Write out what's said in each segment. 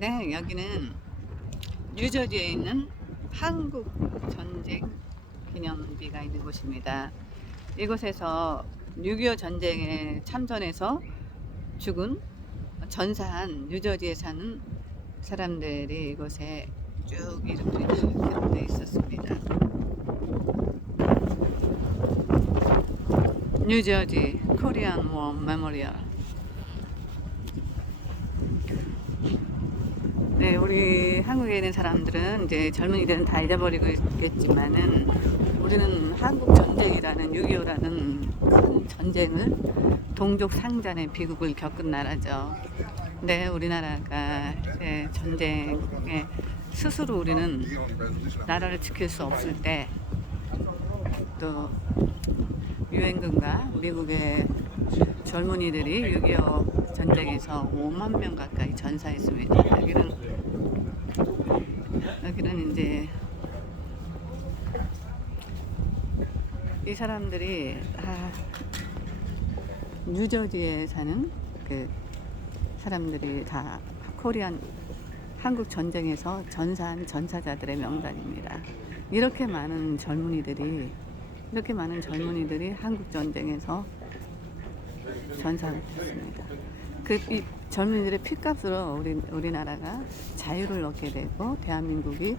네, 여기는 뉴저지에 있는 한국 전쟁 기념비가 있는 곳입니다. 이곳에서 6.25 전쟁에 참전해서 죽은 전사한 뉴저지에 사는 사람들이 이곳에 쭉 이름들이 다 기록되어 있었습니다. 뉴저지 코리안 워 메모리얼 네, 우리 한국에 있는 사람들은 이제 젊은이들은 다 잊어버리고 있겠지만은 우리는 한국 전쟁이라는 6.25라는 큰 전쟁을 동족 상잔의 비극을 겪은 나라죠. 네, 우리나라가 이제 전쟁에 스스로 우리는 나라를 지킬 수 없을 때 또 유엔군과 미국의 젊은이들이 6.25 전쟁에서 5만 명 가까이 전사했습니다. 여기는 이제 이 사람들이 아, 뉴저지에 사는 그 사람들이 다 코리안 한국 전쟁에서 전사한 전사자들의 명단입니다. 이렇게 많은 젊은이들이 이렇게 많은 젊은이들이 한국 전쟁에서 전사를 했습니다. 그 이 젊은이들의 피값으로 우리 우리나라가 자유를 얻게 되고 대한민국이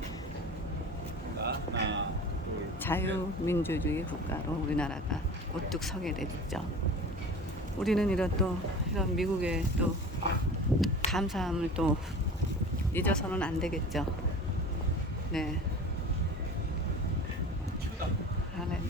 자유민주주의 국가로 우리나라가 우뚝 서게 됐죠. 우리는 이런 또 이런 미국의 또 감사함을 또 잊어서는 안 되겠죠. 네. 할렐